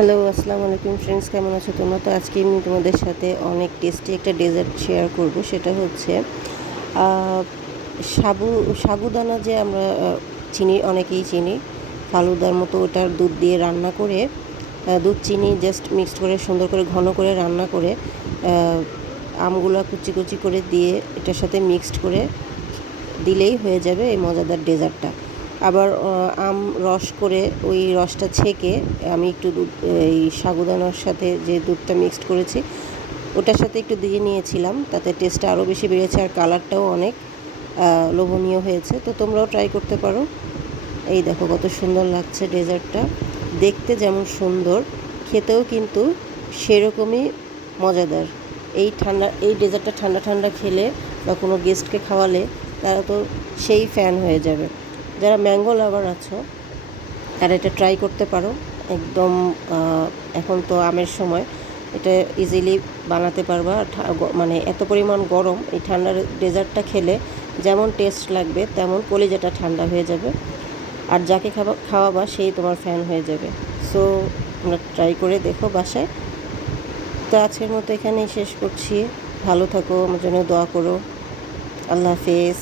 Hello, আসসালামু আলাইকুম friends, কেমন আছো তোমরা? তো আজকে আমি তোমাদের সাথে অনেক টেস্টি একটা ডেজার্ট শেয়ার করব। সেটা হচ্ছে আহ, সাগুদানা, যে আমরা চিনি, অনেকেই চিনি ফালুদার মতো। ওটার দুধ দিয়ে রান্না করে, দুধ চিনি জাস্ট মিক্সড করে সুন্দর করে ঘন করে রান্না করে, আমগুলা কুচি কুচি করে দিয়ে এটার সাথে মিক্সড করে দিলেই হয়ে যাবে এই মজাদার ডেজার্টটা। আবার আম রস করে ওই রসটা ছেঁকে আমি একটু দুধ, এই সাগুদানার সাথে যে দুধটা মিক্সড করেছি ওটার সাথে একটু দিয়ে নিয়েছিলাম, তাতে টেস্টটা আরও বেশি বেড়েছে আর কালারটাও অনেক লোভনীয় হয়েছে। তো তোমরাও ট্রাই করতে পারো। এই দেখো কত সুন্দর লাগছে ডেজার্টটা, দেখতে যেমন সুন্দর, খেতেও কিন্তু সেরকমই মজাদার। এই ডেজার্টটা ঠান্ডা ঠান্ডা খেলে বা কোনো গেস্টকে খাওয়ালে তারা তো সেই ফ্যান হয়ে যাবে। যারা ম্যাঙ্গো লাভার আছো তারা এটা ট্রাই করতে পারো। একদম এখন তো আমের সময়, এটা ইজিলি বানাতে পারবা। মানে এত পরিমাণ গরম, এই ঠান্ডার ডেজার্টটা খেলে যেমন টেস্ট লাগবে তেমন কলিজাটা ঠান্ডা হয়ে যাবে, আর যাকে খাওয়াবা সেই তোমার ফ্যান হয়ে যাবে। সো তোমরা ট্রাই করে দেখো বাসায়। তো আজকের মতো এখানেই শেষ করছি। ভালো থাকো, আমার জন্য দোয়া করো। আল্লাহ হাফেজ।